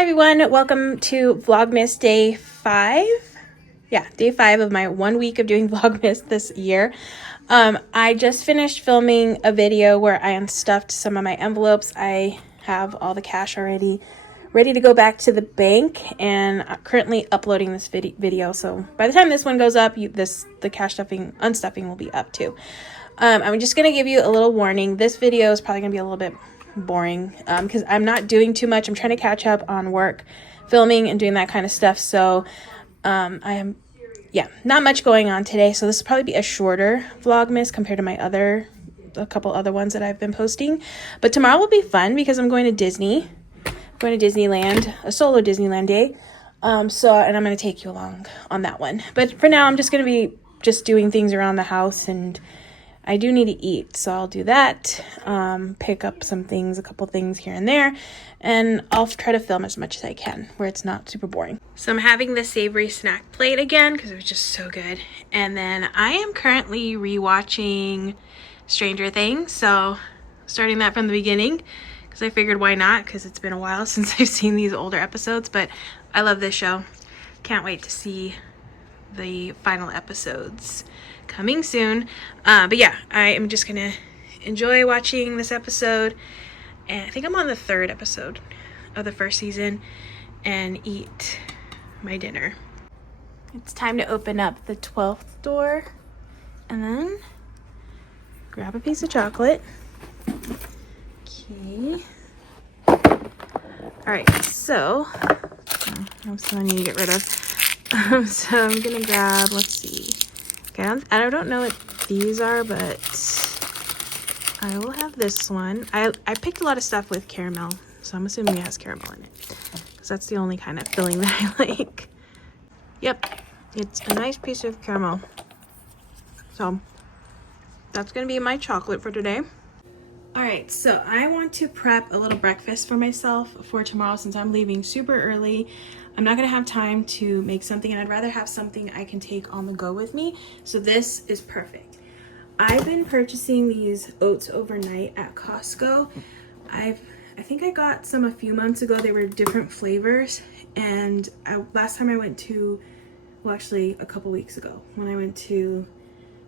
Hi everyone, welcome to Vlogmas day 5. Yeah, day 5 of my 1 week of doing Vlogmas this year. I just finished filming a video where I unstuffed some of my envelopes. I have all the cash already ready to go back to the bank, and I'm currently uploading this video. So by the time this one goes up, the cash unstuffing will be up too. I'm just gonna give you a little warning. This video is probably gonna be a little bit boring because I'm not doing too much. I'm trying to catch up on work, filming and doing that kind of stuff. So not much going on today. So this will probably be a shorter Vlogmas compared to a couple other ones that I've been posting. But tomorrow will be fun because I'm going to Disneyland, a solo Disneyland day. And I'm going to take you along on that one. But for now, I'm just going to be just doing things around the house, and I do need to eat, so I'll do that, pick up a couple things here and there, and I'll try to film as much as I can where it's not super boring. So I'm having the savory snack plate again because it was just so good. And then I am currently rewatching Stranger Things, so starting that from the beginning because I figured why not, because it's been a while since I've seen these older episodes, but I love this show. Can't wait to see the final episodes coming soon. But yeah, I am just gonna enjoy watching this episode, and I think I'm on the 3rd episode of the 1st season, and eat my dinner. It's time to open up the 12th door and then grab a piece of chocolate. Okay. Alright, so I need to get rid of. So I'm gonna grab, let's see. Okay, I don't know what these are, but I will have this one. I picked a lot of stuff with caramel, so I'm assuming it has caramel in it, because that's the only kind of filling that I like. Yep, it's a nice piece of caramel. So that's gonna be my chocolate for today. Alright, so I want to prep a little breakfast for myself for tomorrow since I'm leaving super early. I'm not going to have time to make something, and I'd rather have something I can take on the go with me. So this is perfect. I've been purchasing these oats overnight at Costco. I think I got some a few months ago. They were different flavors, and last time I went to, well actually a couple weeks ago when I went to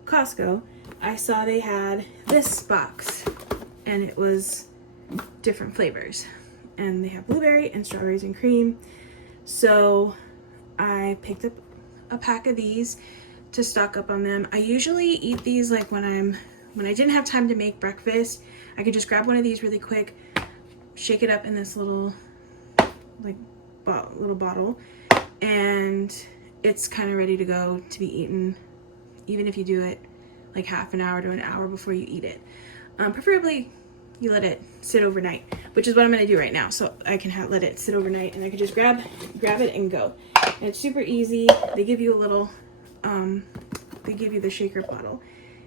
Costco, I saw they had this box, and it was different flavors, and they have blueberry and strawberries and cream. So I picked up a pack of these to stock up on them. I usually eat these like when I didn't have time to make breakfast. I could just grab one of these really quick, shake it up in this little bottle, and it's kind of ready to go to be eaten, even if you do it like half an hour to an hour before you eat it. Preferably you let it sit overnight, which is what I'm going to do right now. So I can let it sit overnight, and I can just grab it and go. And it's super easy. They give you a little, they give you the shaker bottle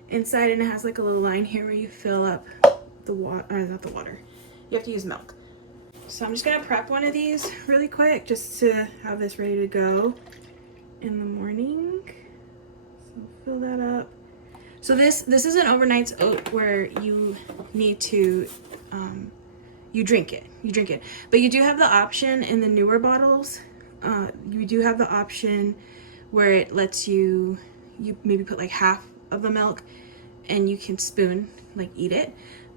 inside, and it has like a little line here where you fill up the water, not the water. You have to use milk. So I'm just going to prep one of these really quick just to have this ready to go in the morning. So fill that up. So this is an overnight oat where you need to, you drink it, but you do have the option in the newer bottles, you do have the option where it lets you maybe put like half of the milk and you can spoon, like eat it.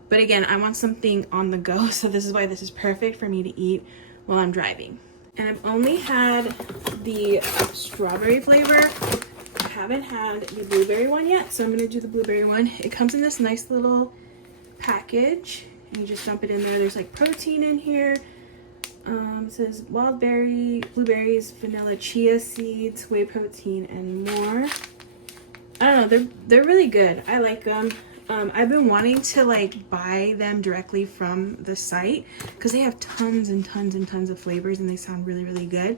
But again, I want something on the go, so this is why this is perfect for me to eat while I'm driving. And I've only had the strawberry flavor. Haven't had the blueberry one yet, so I'm going to do the blueberry one. It comes in this nice little package, and you just dump it in there. There's like protein in here. It says wild berry, blueberries, vanilla, chia seeds, whey protein, and more. I don't know, they're really good. I like them. I've been wanting to like buy them directly from the site because they have tons and tons and tons of flavors, and they sound really, really good.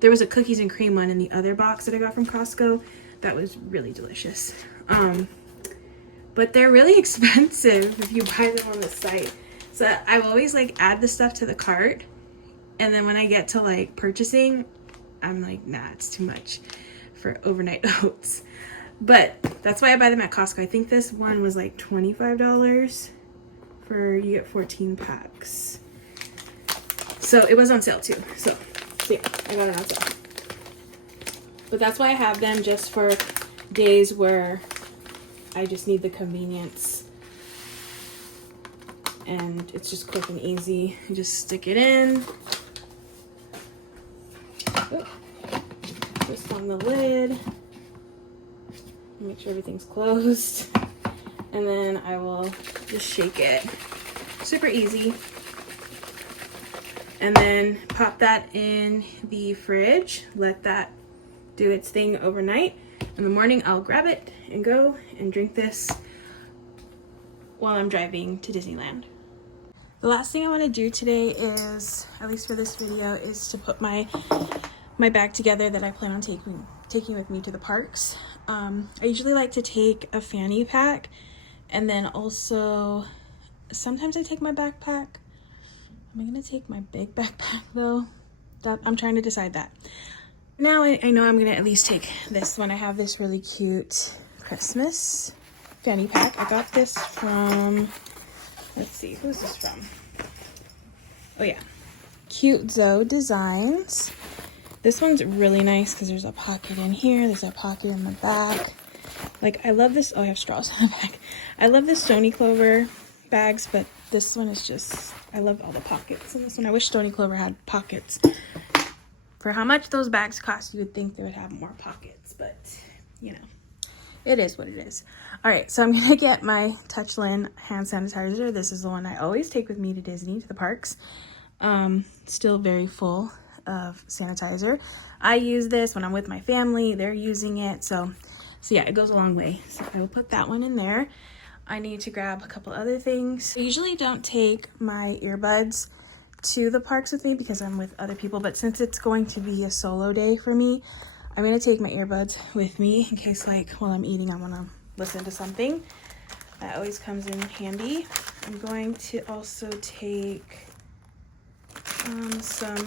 There was a cookies and cream one in the other box that I got from Costco. That was really delicious. But they're really expensive if you buy them on the site. So I always like add the stuff to the cart, and then when I get to like purchasing, I'm like, nah, it's too much for overnight oats. But that's why I buy them at Costco. I think this one was like $25 you get 14 packs. So it was on sale too. So yeah, I got it on sale. But that's why I have them, just for days where I just need the convenience. And it's just quick and easy. You just stick it in. Oh, just on the lid. Make sure everything's closed. And then I will just shake it. Super easy. And then pop that in the fridge. Let that do its thing overnight. In the morning, I'll grab it and go and drink this while I'm driving to Disneyland. The last thing I want to do today is, at least for this video, is to put my bag together that I plan on taking with me to the parks. I usually like to take a fanny pack, and then also sometimes I take my backpack. Am I gonna take my big backpack though? I'm trying to decide that. Now I know I'm gonna at least take this one. I have this really cute Christmas fanny pack. I got this from, let's see, who's this from? Oh yeah, Cute Zoe Designs. This one's really nice because there's a pocket in here. There's a pocket in the back. Like, I love this. Oh, I have straws in the back. I love the Stony Clover bags, but this one is just, I love all the pockets in this one. I wish Stony Clover had pockets. For how much those bags cost, you would think they would have more pockets, but you know, it is what it is. All right, so I'm gonna get my Touchland hand sanitizer. This is the one I always take with me to Disney, to the parks. Still very full of sanitizer. I use this when I'm with my family. They're using it, so yeah, it goes a long way. So I will put that one in there. I need to grab a couple other things. I usually don't take my earbuds to the parks with me because I'm with other people, but since it's going to be a solo day for me, I'm gonna take my earbuds with me in case, like, while I'm eating I want to listen to something. That always comes in handy. I'm going to also take some, sorry,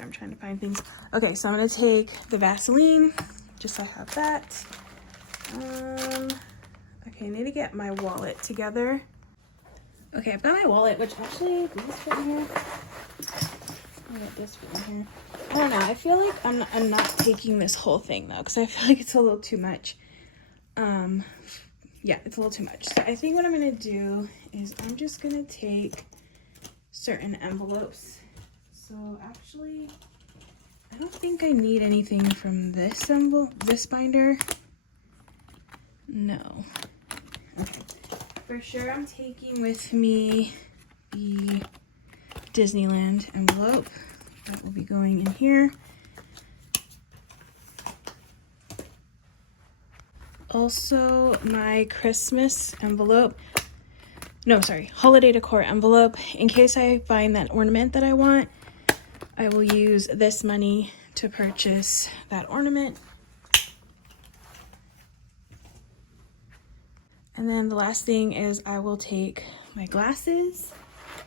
I'm trying to find things. Okay, so I'm gonna take the Vaseline, just so I have that. Okay, I need to get my wallet together. Okay, I've got my wallet, which actually, does this fit in here? I'll get this fit in here. I don't know, I feel like I'm not taking this whole thing though, because I feel like it's a little too much. Yeah, it's a little too much. So I think what I'm gonna do is I'm just gonna take certain envelopes. So actually, I don't think I need anything from this binder. No. Okay. For sure, I'm taking with me the Disneyland envelope. That will be going in here. Also, my Christmas envelope. No, sorry, holiday decor envelope. In case I find that ornament that I want, I will use this money to purchase that ornament. And then the last thing is I will take my glasses.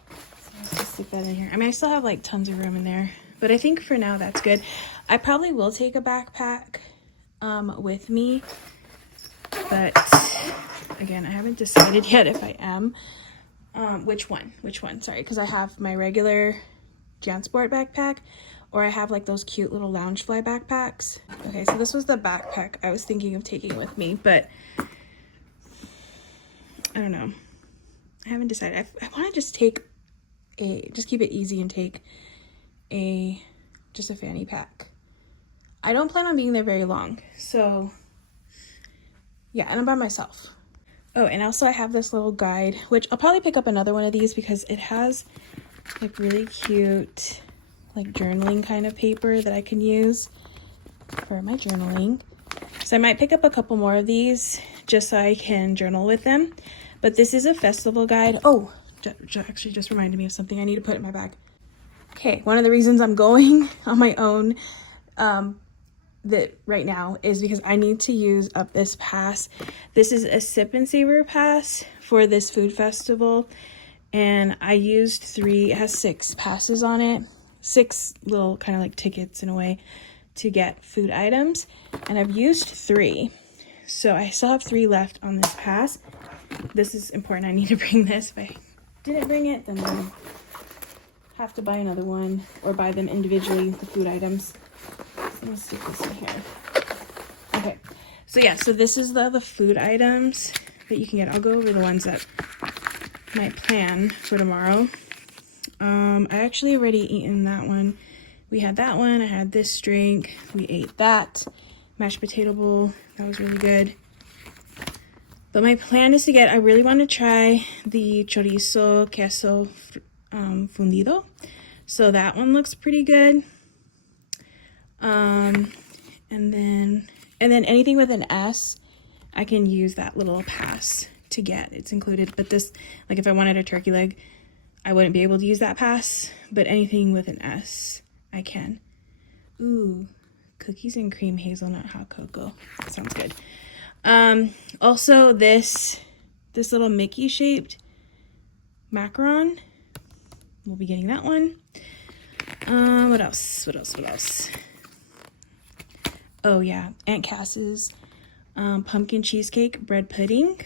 So let's just stick that in here. I mean, I still have like tons of room in there, but I think for now that's good. I probably will take a backpack with me, but again, I haven't decided yet if I am. Which one? Sorry, because I have my regular JanSport backpack, or I have like those cute little Loungefly backpacks. Okay, so this was the backpack I was thinking of taking with me, but I don't know. I haven't decided. I want to just take just keep it easy and take just a fanny pack. I don't plan on being there very long, so yeah, and I'm by myself. Oh, and also I have this little guide, which I'll probably pick up another one of these because it has like really cute like journaling kind of paper that I can use for my journaling. So I might pick up a couple more of these just so I can journal with them. But this is a festival guide. Oh, actually just reminded me of something I need to put in my bag. Okay, one of the reasons I'm going on my own right now is because I need to use up this pass. This is a sip and savor pass for this food festival, and I used 3. It has 6 passes on it, 6 little kind of like tickets in a way to get food items, and I've used 3, so I still have 3 left on this pass. This is important. I need to bring this. If I didn't bring it, then have to buy another one or buy them individually, the food items. So let me stick this in here. Okay, so yeah, so this is the food items that you can get. I'll go over the ones that might plan for tomorrow. I actually already eaten that one. We had that one. I had this drink. We ate that. Mashed potato bowl. That was really good. But my plan is to get, I really want to try the chorizo queso fundido. So that one looks pretty good. And then anything with an S, I can use that little pass to get. It's included. But this, like if I wanted a turkey leg, I wouldn't be able to use that pass. But anything with an S, I can. Ooh, cookies and cream hazelnut hot cocoa. That sounds good. Also this little Mickey shaped macaron. We'll be getting that one. What else? Oh yeah, Aunt Cass's pumpkin cheesecake bread pudding.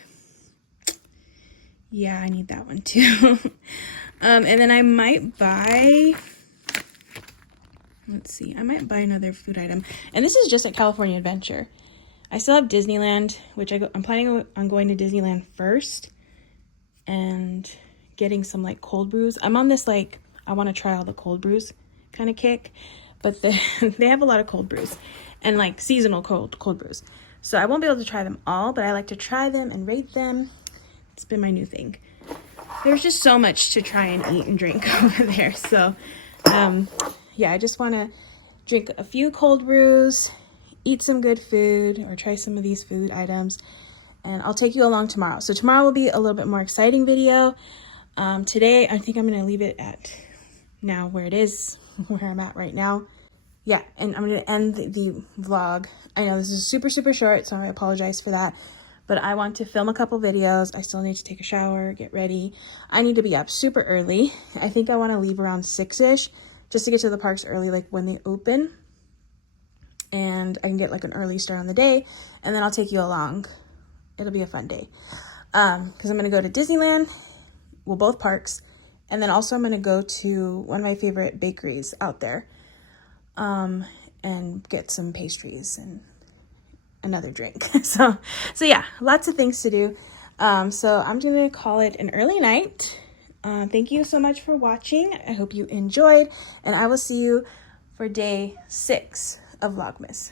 Yeah, I need that one too. And then I might buy, let's see, I might buy another food item. And this is just at California Adventure. I still have Disneyland, which I'm planning on going to Disneyland first and getting some like cold brews. I'm on this like, I want to try all the cold brews kind of kick, but they have a lot of cold brews and like seasonal cold brews. So I won't be able to try them all, but I like to try them and rate them. It's been my new thing. There's just so much to try and eat and drink over there. So yeah, I just want to drink a few cold brews, eat some good food, or try some of these food items, and I'll take you along tomorrow. So tomorrow will be a little bit more exciting video. Today, I think I'm going to leave it at now where it is, where I'm at right now. Yeah, and I'm going to end the vlog. I know this is super, super short, so I apologize for that. But I want to film a couple videos. I still need to take a shower, get ready. I need to be up super early. I think I want to leave around 6-ish just to get to the parks early, like when they open. And I can get like an early start on the day. And then I'll take you along. It'll be a fun day. Because I'm going to go to Disneyland. Well, both parks. And then also I'm going to go to one of my favorite bakeries out there. And get some pastries and another drink. So yeah, lots of things to do. So I'm going to call it an early night. Thank you so much for watching. I hope you enjoyed, and I will see you for day 6 of Vlogmas.